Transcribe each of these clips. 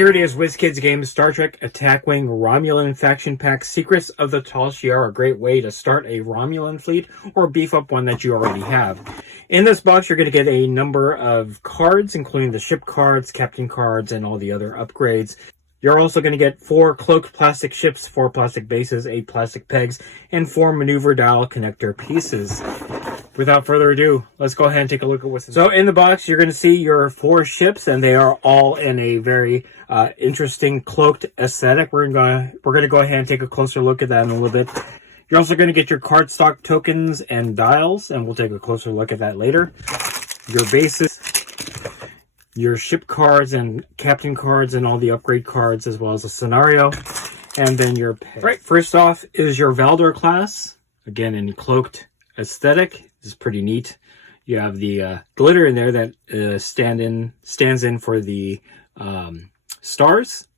here it is, Wizkids game, Star Trek Attack Wing Romulan Faction Pack. Secrets of the Tal Shiar are a great way to start a Romulan fleet or beef up one that you already have. In this box, you're going to get a number of cards, including the ship cards, captain cards, and all the other upgrades. You're also going to get 4 cloaked plastic ships, 4 plastic bases, 8 plastic pegs, and 4 maneuver dial connector pieces. Without further ado, let's go ahead and take a look at what's in. So in the box, you're going to see your 4 ships, and they are all in a very interesting cloaked aesthetic. We're going to go ahead and take a closer look at that in a little bit. You're also going to get your cardstock tokens and dials, and we'll take a closer look at that later. Your bases, your ship cards and captain cards and all the upgrade cards, as well as a scenario, and then your peg. Right, first off is your Valdor class, again in cloaked aesthetic. This is pretty neat. You have the glitter in there that stands in for the stars.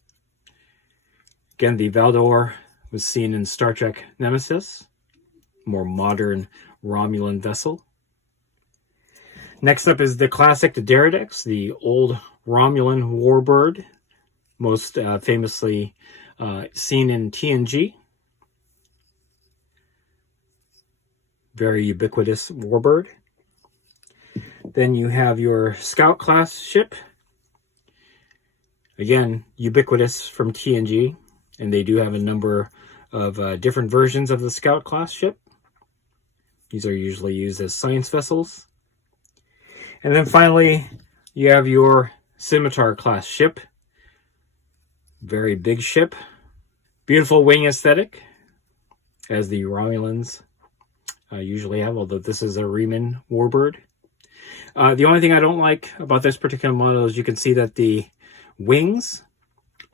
Again, the Valdor was seen in Star Trek Nemesis, more modern Romulan vessel. Next up is the classic Deridex, the old Romulan warbird, most famously seen in TNG. Very ubiquitous warbird. Then you have your Scout class ship. Again, ubiquitous from TNG, and they do have a number of different versions of the Scout class ship. These are usually used as science vessels. And then finally, you have your Scimitar class ship. Very big ship. Beautiful wing aesthetic, as the Romulans usually have, although this is a Reman warbird. The only thing I don't like about this particular model is you can see that the wings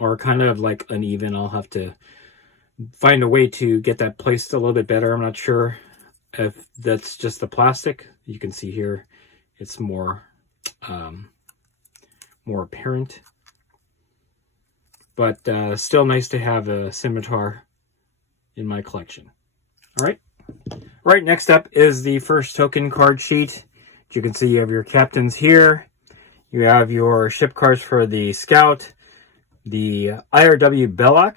are kind of like uneven. I'll have to find a way to get that placed a little bit better. I'm not sure if that's just the plastic. You can see here it's more apparent, but still nice to have a Scimitar in my collection. All right. Right, next up is the first token card sheet. As you can see, you have your captains here. You have your ship cards for the Scout, the IRW Belloc,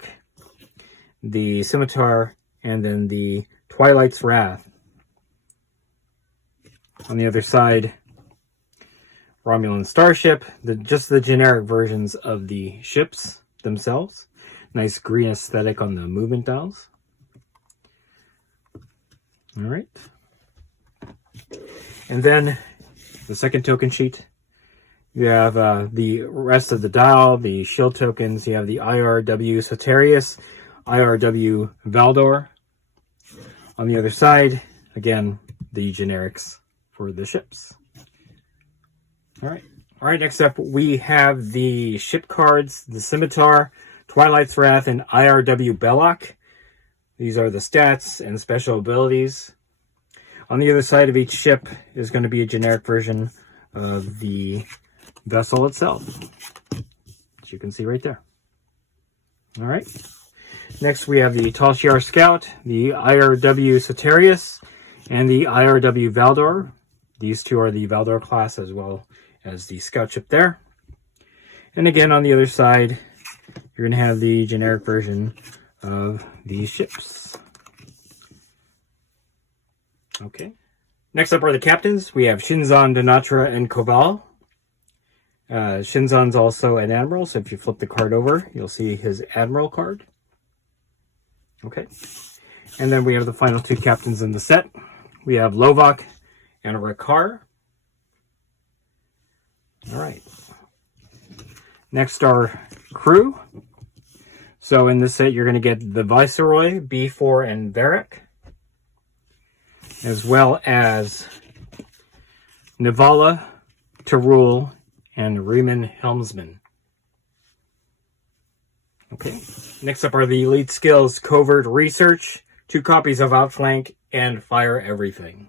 the Scimitar, and then the Twilight's Wrath. On the other side, Romulan Starship, just the generic versions of the ships themselves. Nice green aesthetic on the movement dials. All right. And then the second token sheet, you have the rest of the dial, the shield tokens. You have the IRW Soterius, IRW Valdor. On the other side, again, the generics for the ships. All right, next up, we have the ship cards, the Scimitar, Twilight's Wrath, and IRW Belloc. These are the stats and special abilities. On the other side of each ship is going to be a generic version of the vessel itself, as you can see right there. All right. Next, we have the Tal Shiar Scout, the IRW Soterius, and the IRW Valdor. These two are the Valdor class as well as the Scout ship there. And again, on the other side, you're going to have the generic version of these ships. Okay. Next up are the captains. We have Shinzon, Denatra, and Kobal. Shinzon's also an admiral, so if you flip the card over, you'll see his admiral card. Okay. And then we have the final 2 captains in the set. We have Lovok and Rakar. All right. Next are crew. So in this set, you're going to get the Viceroy, B4, and Varric, as well as Nivala, Tarul, and Reman Helmsman. Okay. Next up are the elite skills, Covert Research, 2 copies of Outflank, and Fire Everything.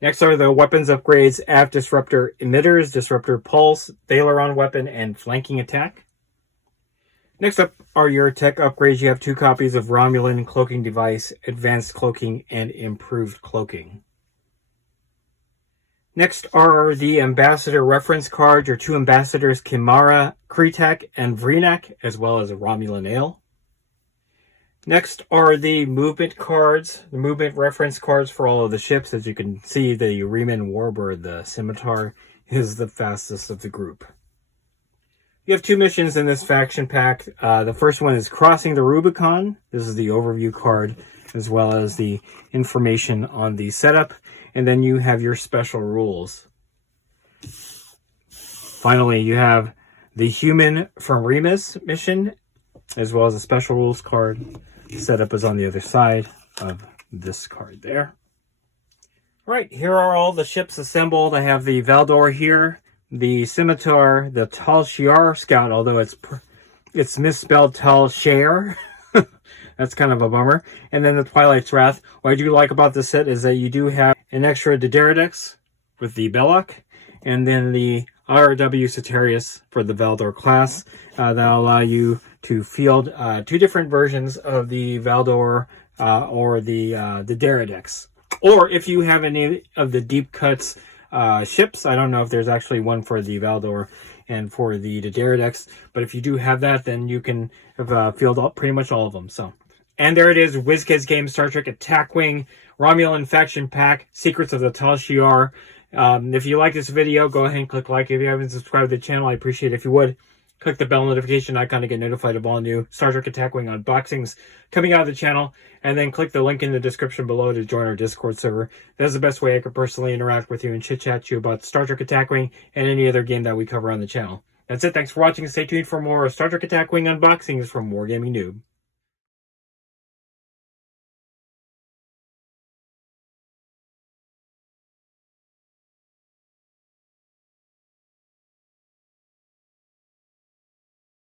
Next are the weapons upgrades, Aft Disruptor Emitters, Disruptor Pulse, Thaleron Weapon, and Flanking Attack. Next up are your tech upgrades. You have 2 copies of Romulan Cloaking Device, Advanced Cloaking, and Improved Cloaking. Next are the ambassador reference cards. Your 2 ambassadors, Kimara, Kretek, and Vreenak, as well as a Romulan Ale. Next are the movement cards, the movement reference cards for all of the ships. As you can see, the Reman Warbird, the Scimitar, is the fastest of the group. You have 2 missions in this faction pack. The first one is Crossing the Rubicon. This is the overview card, as well as the information on the setup. And then you have your special rules. Finally, you have the Human from Remus mission, as well as a special rules card. The setup is on the other side of this card there. All right, here are all the ships assembled. I have the Valdor here, the Scimitar, the Tal Shiar Scout, although it's misspelled Tal Shiar. That's kind of a bummer. And then the Twilight's Wrath. What I do like about this set is that you do have an extra Dideridex with the Belloc, and then the RW Cetarius for the Valdor class. That'll allow you to field 2 different versions of the Valdor or the Dideridex. Or if you have any of the Deep Cuts ships, I don't know if there's actually one for the Valdor and for the Dideridex, but if you do have that, then you can field pretty much all of them. And there it is, Wizkids game Star Trek Attack Wing Romulan Faction Pack, Secrets of the Tal Shiar. If you like this video, go ahead and click like. If you haven't subscribed to the channel, I appreciate it if you would. Click the bell notification icon to get notified of all new Star Trek Attack Wing unboxings coming out of the channel. And then click the link in the description below to join our Discord server. That's the best way I could personally interact with you and chit-chat to you about Star Trek Attack Wing and any other game that we cover on the channel. That's it. Thanks for watching. Stay tuned for more Star Trek Attack Wing unboxings from Wargaming Noob.